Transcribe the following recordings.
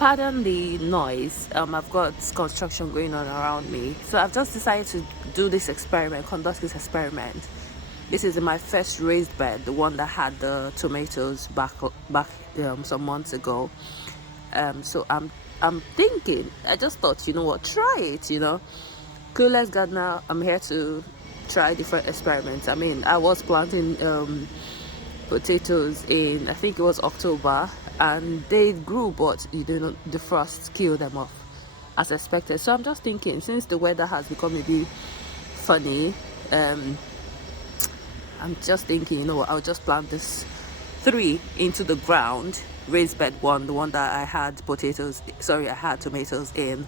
Pardon the noise. I've got construction going on around me, so I've just decided to do this experiment, conduct this experiment. This is my first raised bed, the one that had the tomatoes back some months ago. So I'm thinking. I just thought, you know what, try it. Clueless gardener. I'm here to try different experiments. I mean, I was planting potatoes in, I think it was October, and they grew, but the frost killed them off as expected. So I'm just thinking, since the weather has become a bit funny, I'm just thinking, I'll just plant this 3 into the ground, raised bed one, the one that I had tomatoes in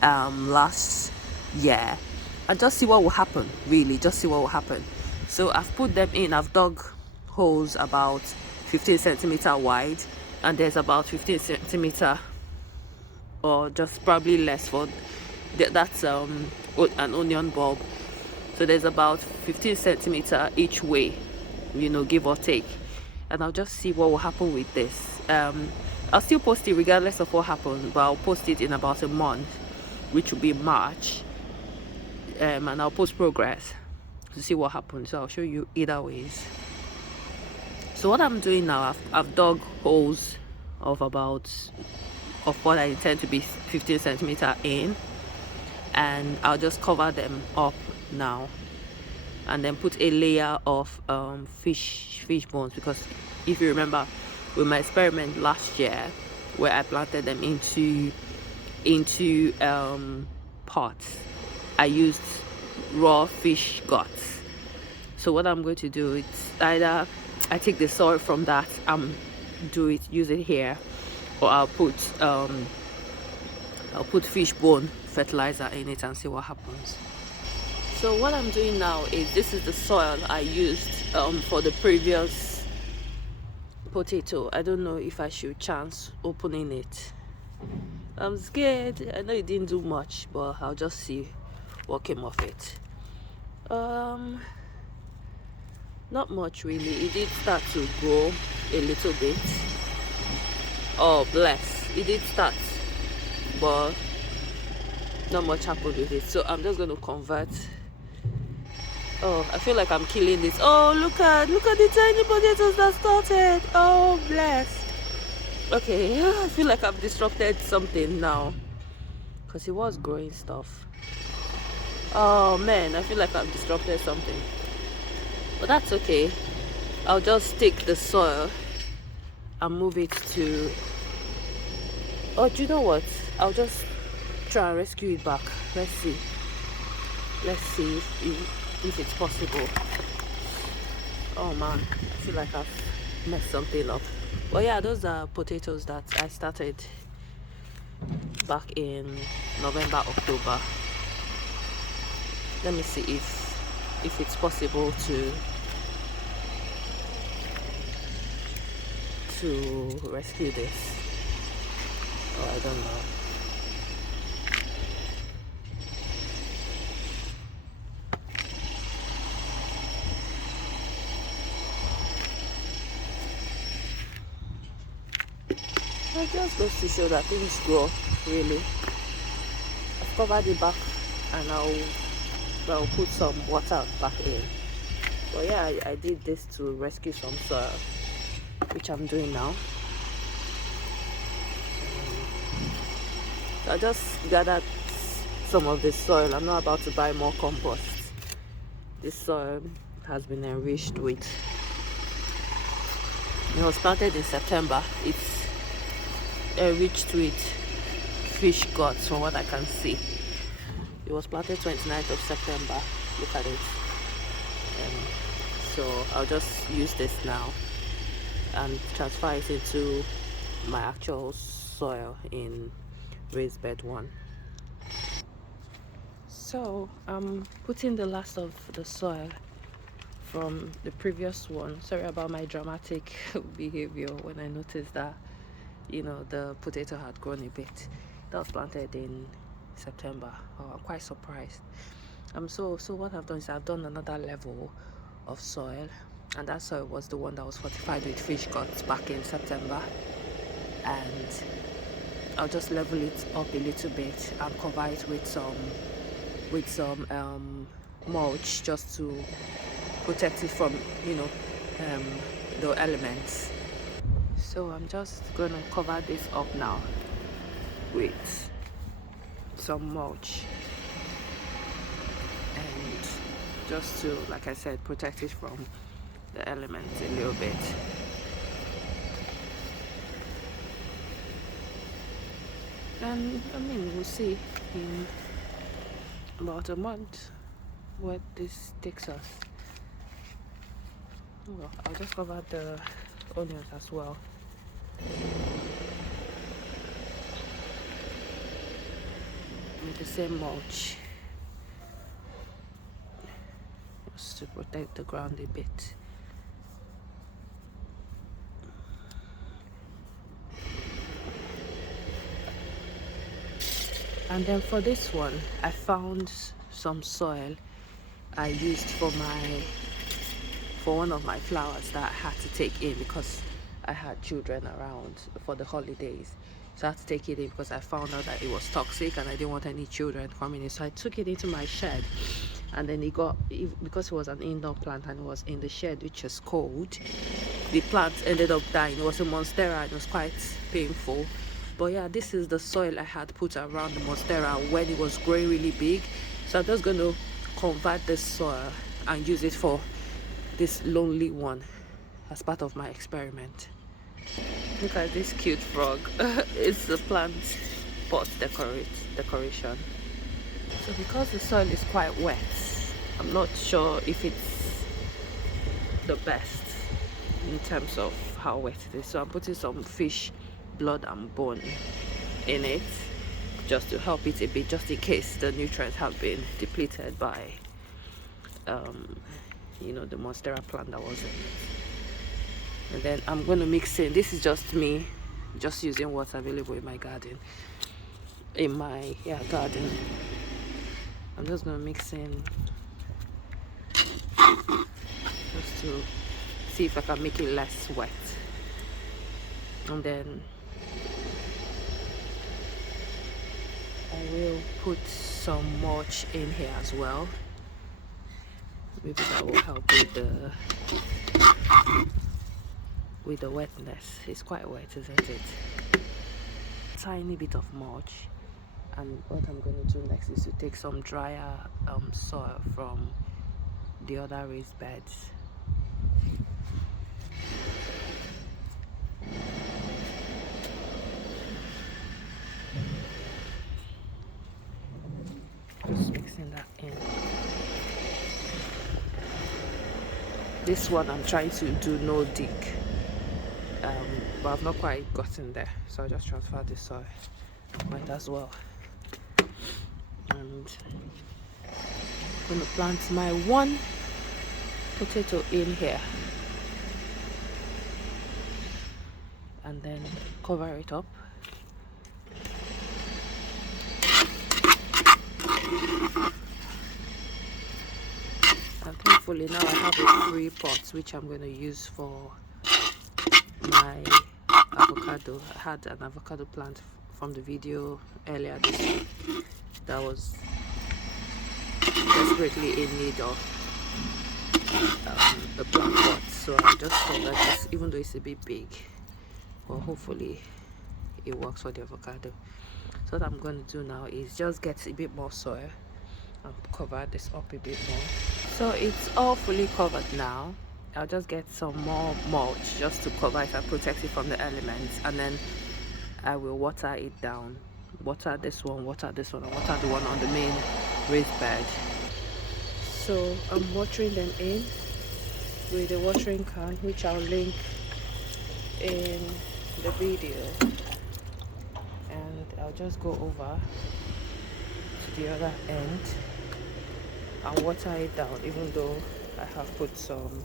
last year, and just see what will happen. Really, just see what will happen. So I've put them in. I've dug holes about 15 centimeter wide, and there's about 15 centimeter, or just probably less, for that's an onion bulb. So there's about 15 centimeter each way, give or take. And I'll just see what will happen with this. I'll still post it regardless of what happens, but I'll post it in about a month, which will be March. And I'll post progress to see what happens. So I'll show you either ways. So what I'm doing now, I've dug holes of what I intend to be 15 centimeter in, and I'll just cover them up now, and then put a layer of fish bones, because if you remember with my experiment last year where I planted them into pots, I used raw fish guts. So what I'm going to do is either I take the soil from that and use it here, or I'll put fish bone fertilizer in it and see what happens. So what I'm doing now is, this is the soil I used for the previous potato. I don't know if I should chance opening it. I'm scared. I know it didn't do much, but I'll just see what came of it. Not much really. It did start to grow a little bit. Oh bless, it did start, but not much happened with it. So I'm just going to convert. Oh, I feel like I'm killing this. Oh, look at the tiny potatoes that started. Oh bless. Okay, I feel like I've disrupted something now, because it was growing stuff. Oh man, I feel like I've disrupted something, but that's okay. I'll just take the soil and move it to, oh, do you know what, I'll just try and rescue it back. Let's see if it's possible. Oh man, I feel like I've messed something up. Well, yeah, those are potatoes that I started back in November, October. Let me see if it's possible to rescue this. Oh, I don't know. It just goes to show that things grow, really. I've covered it back, and I'll put some water back in. But yeah, I did this to rescue some soil, which I'm doing now. So I just gathered some of this soil. I'm not about to buy more compost. This soil has been enriched with, it was planted in September. It's enriched with fish guts from what I can see. It was planted 29th of September. Look at it. So I'll just use this now and transfer it into my actual soil in raised bed 1. So I'm putting the last of the soil from the previous one. Sorry about my dramatic behavior when I noticed that the potato had grown a bit. That was planted in September. Oh, I'm quite surprised. So what I've done is I've done another level of soil, and that soil was the one that was fortified with fish guts back in September, and I'll just level it up a little bit and cover it with some mulch, just to protect it from, the elements. So I'm just gonna cover this up now with some mulch, and just to, like I said, protect it from the elements a little bit. And I mean, we'll see in about a month what this takes us. Well, I'll just cover the onions as well. With the same mulch, just to protect the ground a bit. And then for this one, I found some soil I used for one of my flowers that I had to take in because I had children around for the holidays. So I had to take it in because I found out that it was toxic and I didn't want any children coming in. So I took it into my shed, and then because it was an indoor plant and it was in the shed, which is cold, the plant ended up dying. It was a monstera and it was quite painful. But yeah, this is the soil I had put around the monstera when it was growing really big. So I'm just going to convert this soil and use it for this lonely one as part of my experiment. Look at this cute frog. It's the plant pot decoration. So because the soil is quite wet, I'm not sure if it's the best in terms of how wet it is. So I'm putting some fish blood and bone in it just to help it a bit, just in case the nutrients have been depleted by the monstera plant that was in it. And then I'm going to mix in, this is just me just using what's available in my garden, garden. I'm just going to mix in just to see if I can make it less wet. And then I will put some mulch in here as well. Maybe that will help with the wetness. It's quite wet, isn't it? Tiny bit of mulch. And what I'm going to do next is to take some drier soil from the other raised beds. Just mixing that in. This one I'm trying to do no dig, but I've not quite gotten there, so I'll just transfer this soil. Might as well. And I'm going to plant my one potato in here and then cover it up. And thankfully now I have a free pot which I'm going to use for my avocado. I had an avocado plant from the video earlier this week that was desperately in need of a plant pot, so I just thought that this, even though it's a bit big, well, hopefully it works for the avocado. So what I'm going to do now is just get a bit more soil and cover this up a bit more. So it's all fully covered now. I'll just get some more mulch just to cover it and protect it from the elements, and then I will water it down. Water this one, and water the one on the main raised bed. So I'm watering them in with a watering can, which I'll link in the video, and I'll just go over to the other end and water it down, even though I have put some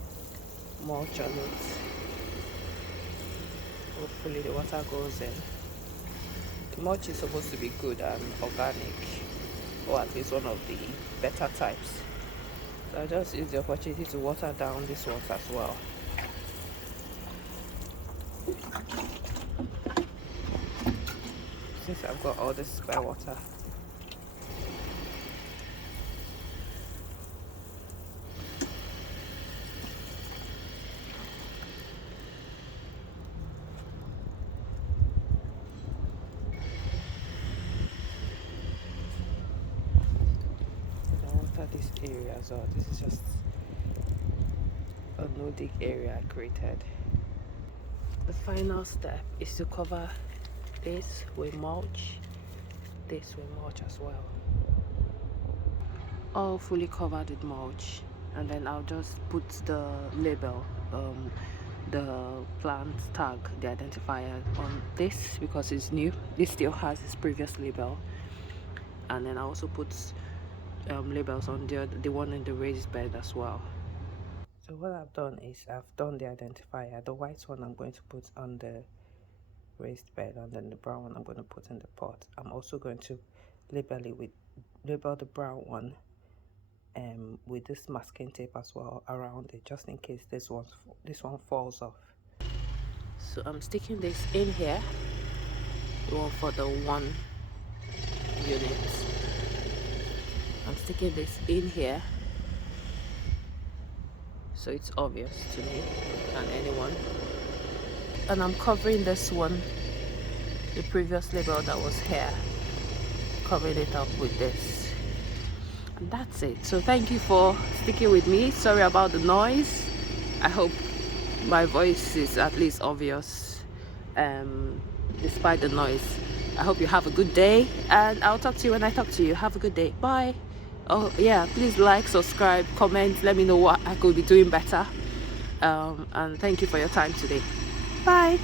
mulch on it. Hopefully the water goes in. The mulch is supposed to be good and organic, or at least one of the better types. So I just use the opportunity to water down this one as well. since I've got all this spare water. This area as well. This is just a no dig area I created. The final step is to cover this with mulch, this with mulch as well, all fully covered with mulch, and then I'll just put the label, the plant tag, the identifier on this because it's new. This still has its previous label, and then I also put labels on the one in the raised bed as well. So what I've done is I've done the identifier. The white one I'm going to put on the raised bed, and then the brown one I'm going to put in the pot. I'm also going to label the brown one with this masking tape as well around it, just in case this one falls off. So I'm sticking this in here, the one for the 1 unit. I'm sticking this in here so it's obvious to me and anyone, and I'm covering this one, the previous label that was here, covering it up with this, and that's it. So thank you for sticking with me. Sorry about the noise. I hope my voice is at least obvious despite the noise. I hope you have a good day, and I'll talk to you when I talk to you. Have a good day. Bye. Oh yeah, please like, subscribe, comment, let me know what I could be doing better, and thank you for your time today. Bye.